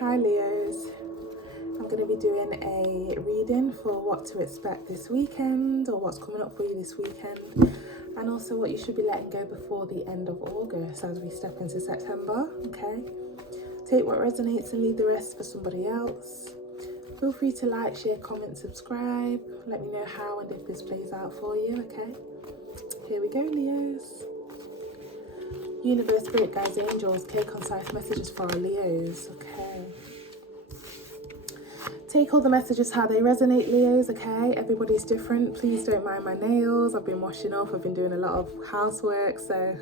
Hi Leos, I'm going to be doing a reading for what to expect this weekend, or what's coming up for you this weekend, and also what you should be letting go before the end of August as we step into September. Okay, take what resonates and leave the rest for somebody else. Feel free to like, share, comment, subscribe. Let me know how and if this plays out for you. Okay, here we go, Leos. Universe, Spirit Guides, Angels, clear concise messages for our Leos. Okay, take all the messages how they resonate, Leos. Okay, everybody's different. Please don't mind my nails. I've been washing off. I've been doing a lot of housework, so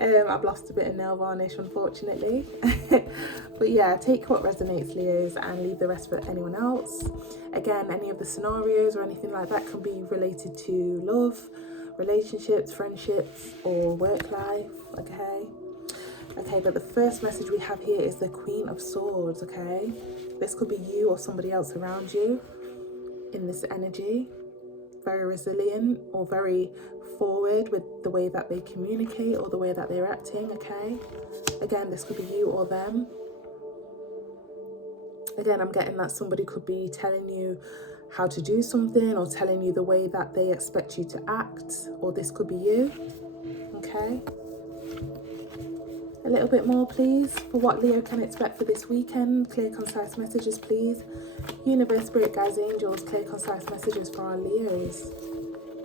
I've lost a bit of nail varnish, unfortunately. But yeah, take what resonates, Leos, and leave the rest for anyone else. Again, any of the scenarios or anything like that can be related to love, relationships, friendships, or work life. Okay, but the first message we have here is the Queen of Swords. Okay, this could be you or somebody else around you in this energy. Very resilient or very forward with the way that they communicate or the way that they're acting. Okay, again, this could be you or them. Again, I'm getting that somebody could be telling you how to do something or telling you the way that they expect you to act, or this could be you. Okay, a little bit more please for what Leo can expect for this weekend. Clear concise messages please. Universe, Spirit Guides, Angels, clear concise messages for our Leos.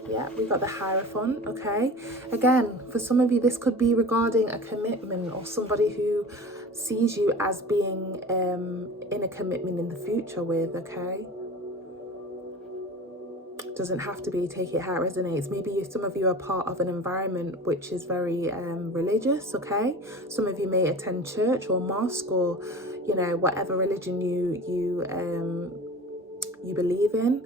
Yeah, we got the Hierophant. Okay, again, for some of you this could be regarding a commitment or somebody who sees you as being in a commitment in the future with. Okay, doesn't have to be, take it how it resonates. Maybe some of you are part of an environment which is very religious. Okay, some of you may attend church or mosque, or you know, whatever religion you believe in.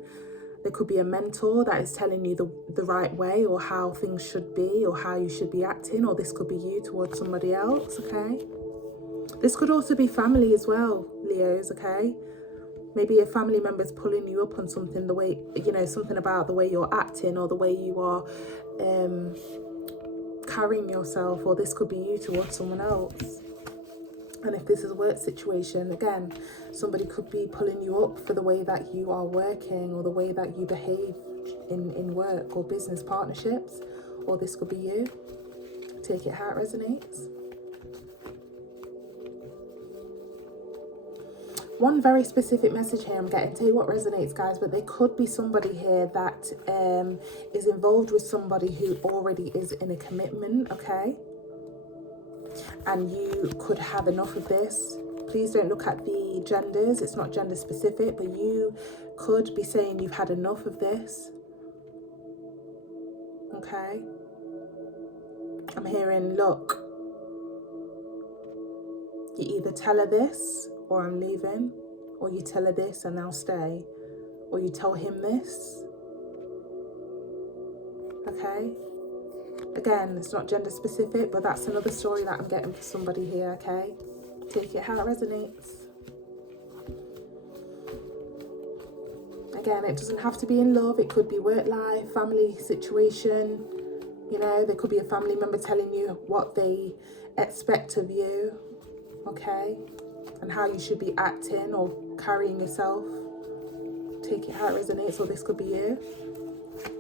There could be a mentor that is telling you the right way, or how things should be, or how you should be acting, or this could be you towards somebody else. Okay, this could also be family as well, Leos. Okay, maybe a family member's pulling you up on something, the way, you know, something about the way you're acting or the way you are carrying yourself, or this could be you towards someone else. And if this is a work situation, again, somebody could be pulling you up for the way that you are working or the way that you behave in work or business partnerships, or this could be you. Take it how it resonates. One very specific message here I'm getting, tell you what resonates, guys, but there could be somebody here that is involved with somebody who already is in a commitment. Okay, and you could have enough of this. Please don't look at the genders, it's not gender specific, but you could be saying you've had enough of this. Okay, I'm hearing, look, you either tell her this or I'm leaving, or you tell her this and I'll stay, or you tell him this. Okay, again, it's not gender specific, but that's another story that I'm getting for somebody here. Okay, take it how it resonates. Again, it doesn't have to be in love, it could be work life, family situation. You know, there could be a family member telling you what they expect of you. Okay, and how you should be acting or carrying yourself. Take it how it resonates, or this could be you.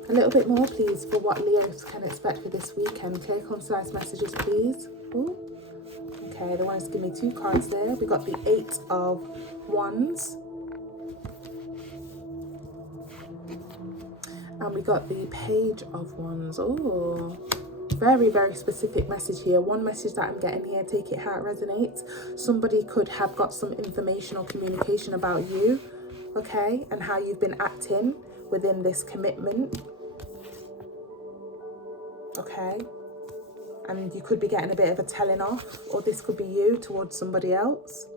A little bit more please for what Leos can expect for this weekend. Clear concise messages please. Ooh. Okay, they want us to give me 2 cards there. We got the 8 of Wands, and we got the Page of Wands. Oh, very, very specific message here. One message that I'm getting here, take it how it resonates. Somebody could have got some information or communication about you, okay, and how you've been acting within this commitment. Okay, and you could be getting a bit of a telling off, or this could be you towards somebody else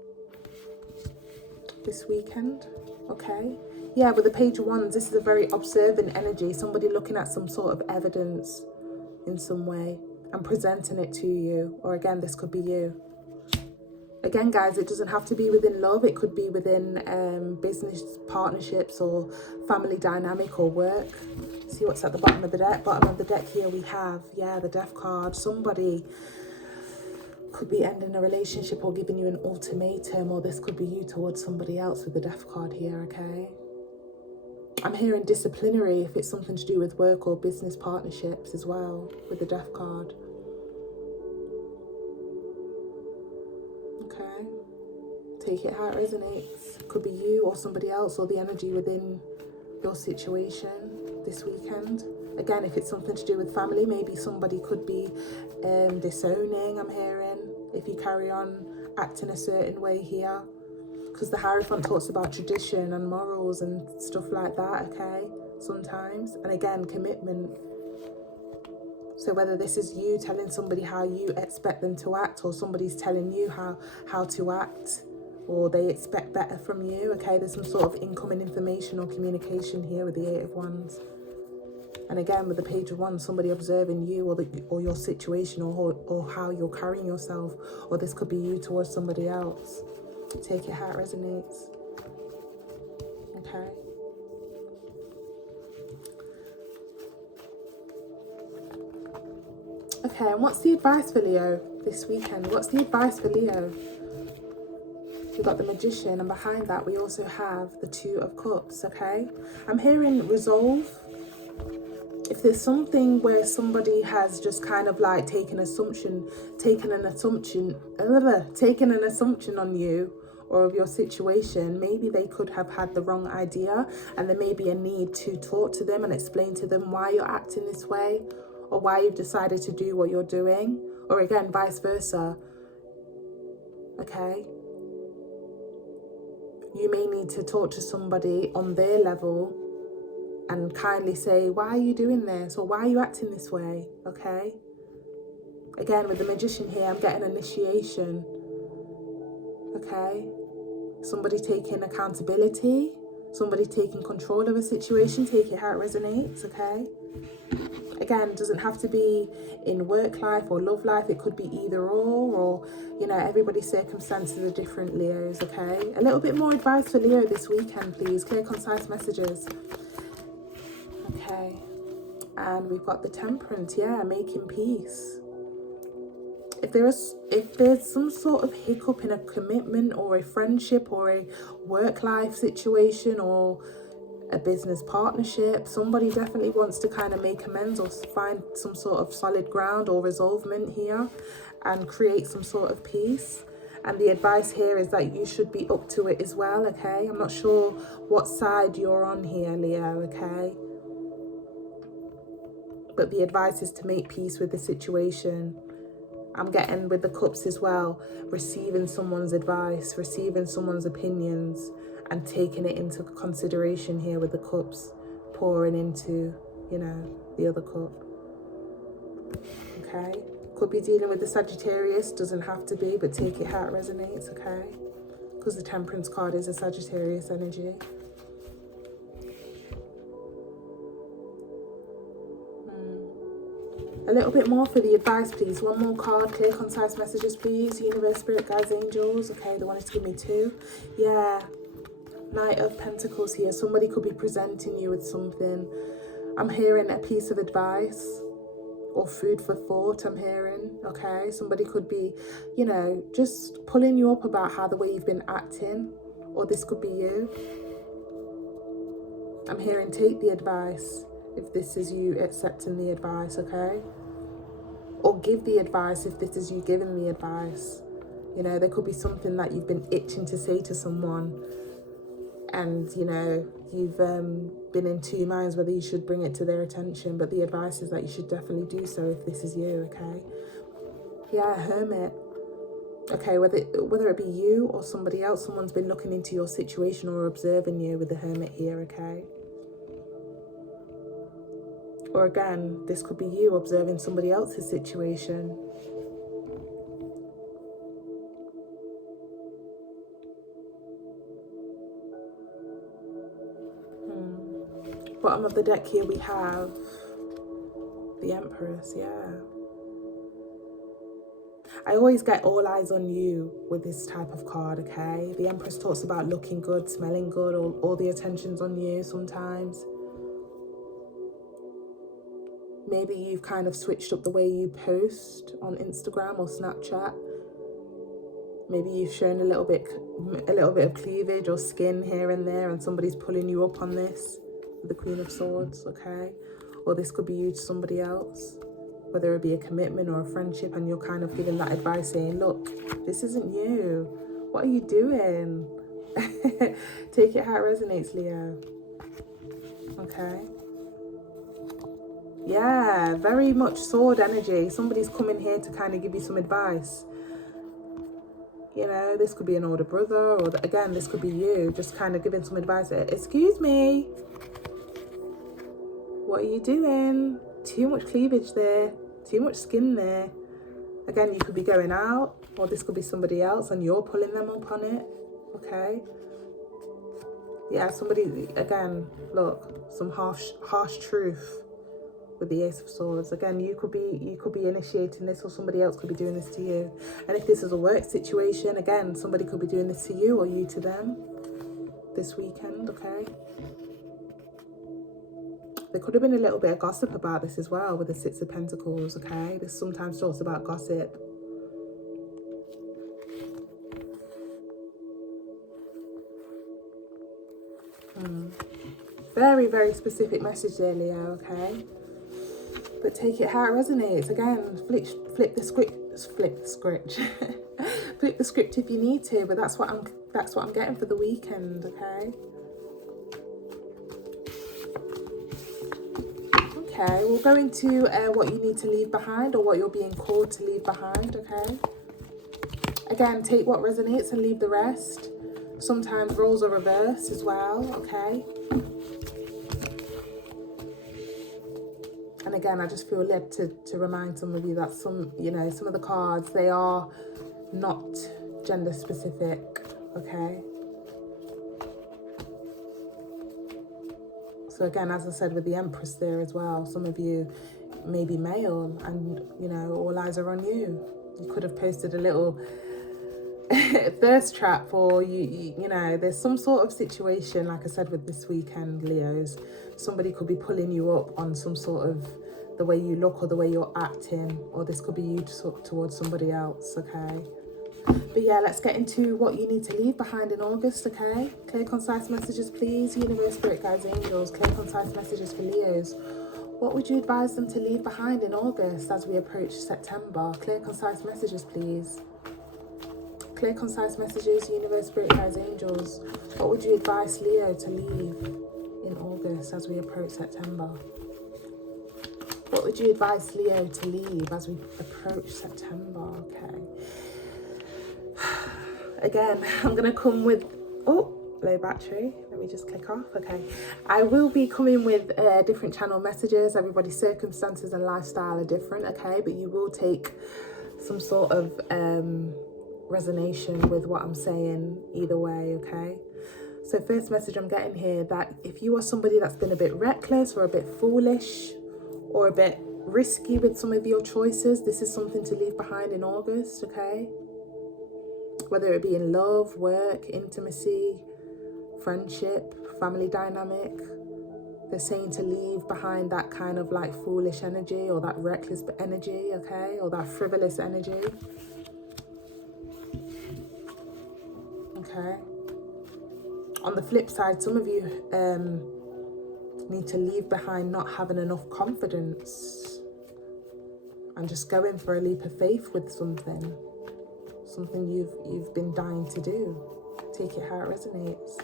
this weekend. Okay, yeah, with the Page of Wands, this is a very observant energy. Somebody looking at some sort of evidence in some way and presenting it to you, or again, this could be you. Again, guys, it doesn't have to be within love, it could be within business partnerships or family dynamic or work. See what's at the bottom of the deck. Bottom of the deck here we have, yeah, the Death card. Somebody could be ending a relationship or giving you an ultimatum, or this could be you towards somebody else with the Death card here, okay? I'm hearing disciplinary if it's something to do with work or business partnerships as well with the Death card. Okay. Take it how it resonates. Could be you or somebody else, or the energy within your situation this weekend. Again, if it's something to do with family, maybe somebody could be disowning, I'm hearing, if you carry on acting a certain way here. Because the Hierophant talks about tradition and morals and stuff like that, okay, sometimes. And again, commitment. So whether this is you telling somebody how you expect them to act, or somebody's telling you how to act, or they expect better from you, okay, there's some sort of incoming information or communication here with the Eight of Wands. And again, with the Page of Wands, somebody observing you or your situation, or how you're carrying yourself, or this could be you towards somebody else. Take it how it resonates. Okay. Okay, and what's the advice for Leo this weekend? What's the advice for Leo? We've got the Magician, and behind that we also have the Two of Cups, okay? I'm hearing resolve. If there's something where somebody has just kind of like taken an assumption on you or of your situation, maybe they could have had the wrong idea, and there may be a need to talk to them and explain to them why you're acting this way, or why you've decided to do what you're doing, or again, vice versa, okay? You may need to talk to somebody on their level and kindly say, why are you doing this? Or why are you acting this way? Okay? Again, with the Magician here, I'm getting initiation. Okay? Somebody taking accountability. Somebody taking control of a situation. Take it how it resonates, okay? Again, it doesn't have to be in work life or love life. It could be either or, you know, everybody's circumstances are different, Leos, okay? A little bit more advice for Leo this weekend, please. Clear, concise messages. Okay, and we've got the Temperance, yeah, making peace. If there's some sort of hiccup in a commitment or a friendship or a work life situation or a business partnership, somebody definitely wants to kind of make amends or find some sort of solid ground or resolvement here and create some sort of peace. And the advice here is that you should be up to it as well, okay? I'm not sure what side you're on here, Leo, okay? But the advice is to make peace with the situation. I'm getting with the Cups as well, receiving someone's advice, receiving someone's opinions, and taking it into consideration here with the Cups, pouring into, you know, the other cup. Okay? Could be dealing with the Sagittarius, doesn't have to be, but take it how it resonates, okay? Because the Temperance card is a Sagittarius energy. A little bit more for the advice, please. One more card, clear, concise messages, please. Universe, Spirit, Guides, Angels. Okay, they wanted to give me 2. Yeah. Knight of Pentacles here. Somebody could be presenting you with something. I'm hearing a piece of advice or food for thought, I'm hearing. Okay, somebody could be, you know, just pulling you up about how the way you've been acting. Or this could be you. I'm hearing take the advice. If this is you accepting the advice, okay? Or give the advice if this is you giving the advice. You know, there could be something that you've been itching to say to someone, and, you know, you've been in 2 minds whether you should bring it to their attention, but the advice is that you should definitely do so if this is you, okay? Yeah, Hermit. Okay, whether it be you or somebody else, someone's been looking into your situation or observing you with the Hermit here, okay? Or again, this could be you observing somebody else's situation. Bottom of the deck here we have the Empress, yeah. I always get all eyes on you with this type of card, okay? The Empress talks about looking good, smelling good, all the attention's on you sometimes. Maybe you've kind of switched up the way you post on Instagram or Snapchat. Maybe you've shown a little bit of cleavage or skin here and there, and somebody's pulling you up on this with the Queen of Swords, okay? Or this could be you to somebody else, whether it be a commitment or a friendship, and you're kind of giving that advice saying, look, this isn't you. What are you doing? Take it how it resonates, Leo. Okay. Yeah, very much sword energy. Somebody's coming here to kind of give you some advice. You know, this could be an older brother, or again, this could be you just kind of giving some advice. Excuse me, what are you doing? Too much cleavage there, too much skin there. Again, you could be going out, or this could be somebody else and you're pulling them up on it. Okay. Yeah, somebody, again, look, some harsh truth with the Ace of Swords. Again, you could be initiating this, or somebody else could be doing this to you. And if this is a work situation, again, somebody could be doing this to you or you to them this weekend, okay? There could have been a little bit of gossip about this as well with the Six of Pentacles, okay? This sometimes talks about gossip. Very, very specific message there, Leo, okay? But take it how it resonates. Again, flip the script, flip the script. Flip the script if you need to, but that's what I'm getting for the weekend, okay? Okay, we'll go into what you need to leave behind, or what you're being called to leave behind, okay? Again, take what resonates and leave the rest. Sometimes roles are reversed as well, okay? And again, I just feel led to remind some of you that some of the cards, they are not gender specific, okay? So again, as I said with the Empress there as well, some of you may be male and, you know, all eyes are on you. You could have posted a little thirst trap, or you know, there's some sort of situation, like I said, with this weekend, Leos. Somebody could be pulling you up on some sort of the way you look or the way you're acting, or this could be you towards somebody else, okay? But yeah, let's get into what you need to leave behind in August, okay? Clear, concise messages, please. Universe, Spirit Guides, Angels. Clear, concise messages for Leos. What would you advise them to leave behind in August as we approach September? Clear, concise messages, please. Clear, concise messages, Universe, Spirit Guides, Angels. What would you advise Leo to leave in August as we approach September? What would you advise Leo to leave as we approach September? Okay. Again, I'm going to come with... Oh, low battery. Let me just click off. Okay. I will be coming with different channel messages. Everybody's circumstances and lifestyle are different, okay? But you will take some sort of resonation with what I'm saying either way, okay? So first message I'm getting here, that if you are somebody that's been a bit reckless or a bit foolish or a bit risky with some of your choices, this is something to leave behind in August, okay? Whether it be in love, work, intimacy, friendship, family dynamic, they're saying to leave behind that kind of like foolish energy, or that reckless energy, okay? Or that frivolous energy. Okay. On the flip side, some of you need to leave behind not having enough confidence and just going for a leap of faith with something you've been dying to do. Take it how it resonates.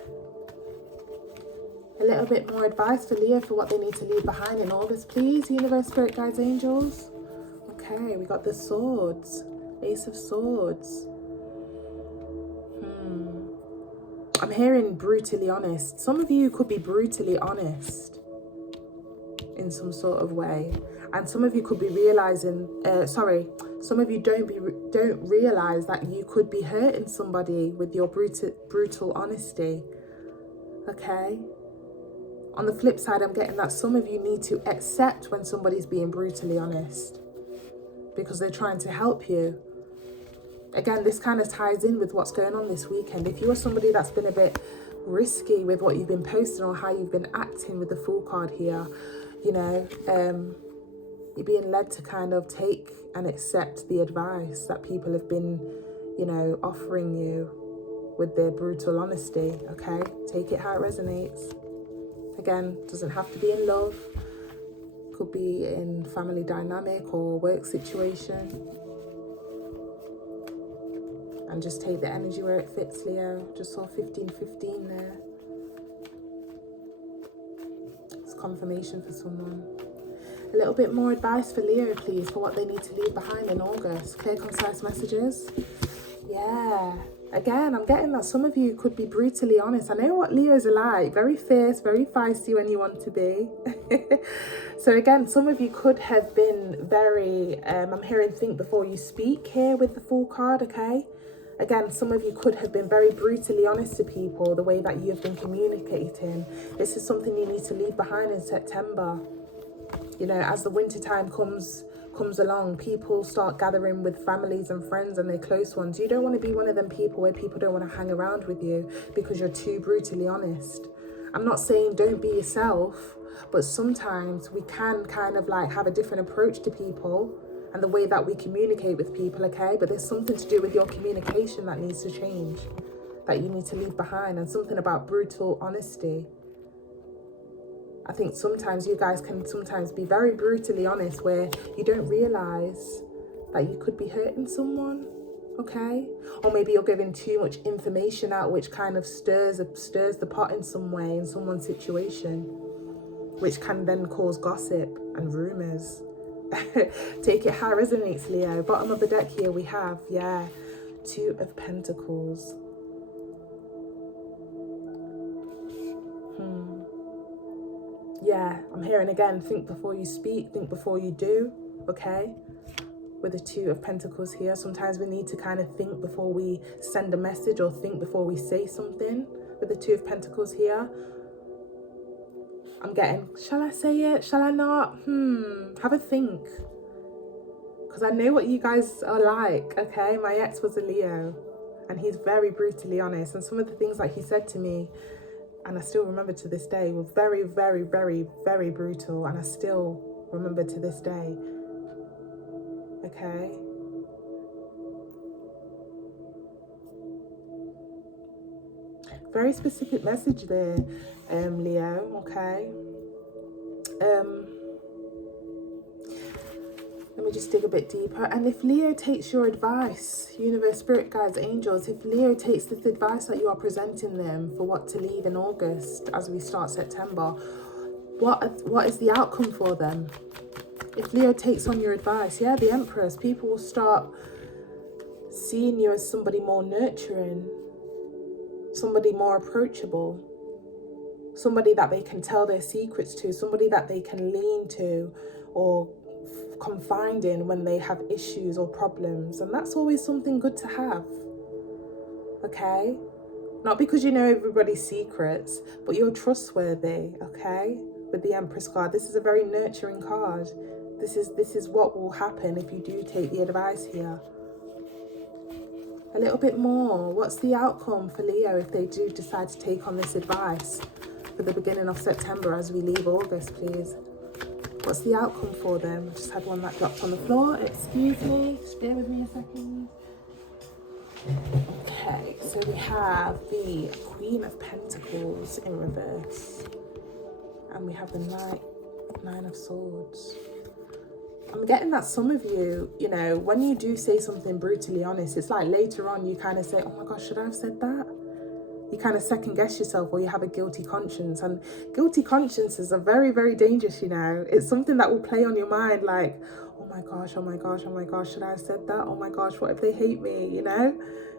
A little bit more advice for Leo for what they need to leave behind in August, please. Universe, Spirit Guides, Angels. Okay, we got the Swords, Ace of Swords. I'm hearing brutally honest. Some of you could be brutally honest in some sort of way, and some of you could be realizing, some of you don't realize that you could be hurting somebody with your brutal honesty, okay? On the flip side, I'm getting that some of you need to accept when somebody's being brutally honest because they're trying to help you. Again, this kind of ties in with what's going on this weekend. If you are somebody that's been a bit risky with what you've been posting or how you've been acting with the Fool card here, you know, you're being led to kind of take and accept the advice that people have been, you know, offering you with their brutal honesty, okay? Take it how it resonates. Again, doesn't have to be in love. Could be in family dynamic or work situation. And just take the energy where it fits, Leo. Just saw 1515 there. It's confirmation for someone. A little bit more advice for Leo, please, for what they need to leave behind in August. Clear, concise messages. Yeah. Again, I'm getting that some of you could be brutally honest. I know what Leos are like. Very fierce, very feisty when you want to be. So again, some of you could have been very, I'm hearing think before you speak here with the Fool card, okay? Again, some of you could have been very brutally honest to people, the way that you have been communicating. This is something you need to leave behind in September. You know, as the winter time comes along, people start gathering with families and friends and their close ones. You don't want to be one of them people where people don't want to hang around with you because you're too brutally honest. I'm not saying don't be yourself, but sometimes we can kind of like have a different approach to people and the way that we communicate with people, okay? But there's something to do with your communication that needs to change, that you need to leave behind, and something about brutal honesty. I think sometimes you guys can sometimes be very brutally honest where you don't realise that you could be hurting someone, okay? Or maybe you're giving too much information out which kind of stirs the pot in some way in someone's situation, which can then cause gossip and rumours. Take it how it resonates, Leo. Bottom of the deck here we have, yeah, Two of Pentacles. Yeah, I'm hearing again, think before you speak, think before you do, okay? With the Two of Pentacles here, sometimes we need to kind of think before we send a message or think before we say something. With the Two of Pentacles here, I'm getting, shall I say it? Shall I not? Have a think. Because I know what you guys are like, okay? My ex was a Leo and he's very brutally honest. And some of the things that he said to me, and I still remember to this day, were very, very, very, very brutal. And I still remember to this day. Okay? Very specific message there, Leo, okay? Let me just dig a bit deeper. And if Leo takes your advice, universe, spirit guides, angels, if Leo takes this advice that you are presenting them for what to leave in August as we start September, what is the outcome for them? If Leo takes on your advice, yeah, the Empress, people will start seeing you as somebody more nurturing, somebody more approachable, somebody that they can tell their secrets to, somebody that they can lean to or confide in when they have issues or problems. And that's always something good to have, okay? Not because you know everybody's secrets, but you're trustworthy, okay? With the Empress card, this is a very nurturing card. This is what will happen if you do take the advice here. A little bit more. What's the outcome for Leo if they do decide to take on this advice for the beginning of September as we leave August, please? What's the outcome for them? I just had one that dropped on the floor. Excuse me. Just bear with me a second. Okay, so we have the Queen of Pentacles in reverse. And we have the Nine of Swords. I'm getting that some of you, you know, when you do say something brutally honest, it's like later on you kind of say, oh my gosh, should I have said that? You kind of second guess yourself, or you have a guilty conscience. And guilty consciences are very, very dangerous, you know. It's something that will play on your mind like, oh my gosh, oh my gosh, oh my gosh, should I have said that? Oh my gosh, what if they hate me, you know?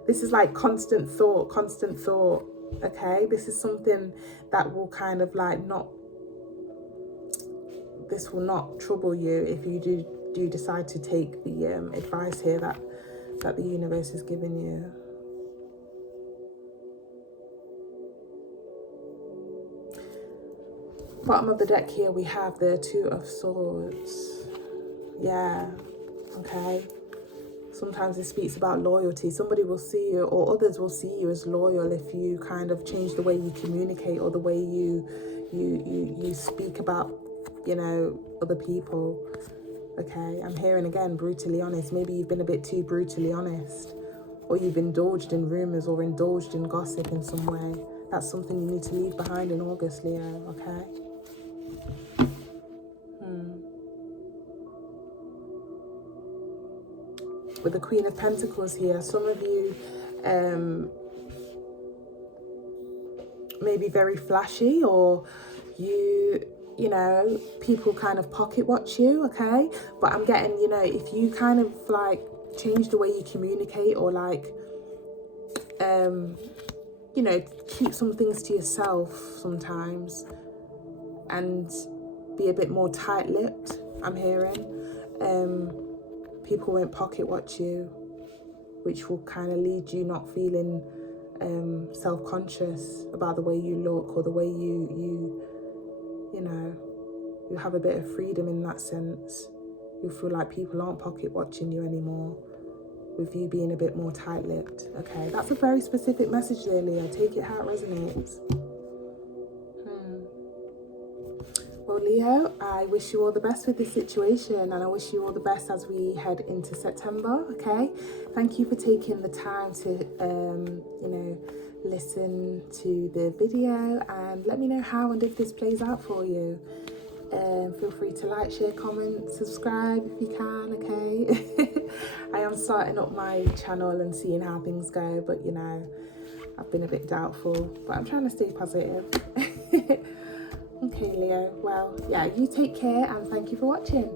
This is like constant thought, okay? This is something that will kind of like this will not trouble you if you do decide to take the advice here that the universe is giving you. Bottom of the deck here we have the Two of Swords. Yeah, okay. Sometimes it speaks about loyalty. Somebody will see you, or others will see you as loyal if you kind of change the way you communicate or the way you speak about, you know, other people. Okay, I'm hearing again brutally honest. Maybe you've been a bit too brutally honest, or you've indulged in rumours or indulged in gossip in some way. That's something you need to leave behind in August, Leo, okay? With the Queen of Pentacles here, some of you may be very flashy, or you know, people kind of pocket watch you, okay? But I'm getting, you know, if you kind of like change the way you communicate, or like, you know, keep some things to yourself sometimes and be a bit more tight-lipped, I'm hearing, people won't pocket watch you, which will kind of lead you not feeling self-conscious about the way you look, or the way you know, you have a bit of freedom in that sense. You feel like people aren't pocket watching you anymore, with you being a bit more tight-lipped. Okay, that's a very specific message there, Leo. Take it how it resonates. Well, Leo, I wish you all the best with this situation, and I wish you all the best as we head into September, okay? Thank you for taking the time to, you know, listen to the video, and let me know how and if this plays out for you. Feel free to like, share, comment, subscribe if you can, okay? I am starting up my channel and seeing how things go, but you know, I've been a bit doubtful, but I'm trying to stay positive. Okay, Leo, well, yeah, you take care, and thank you for watching.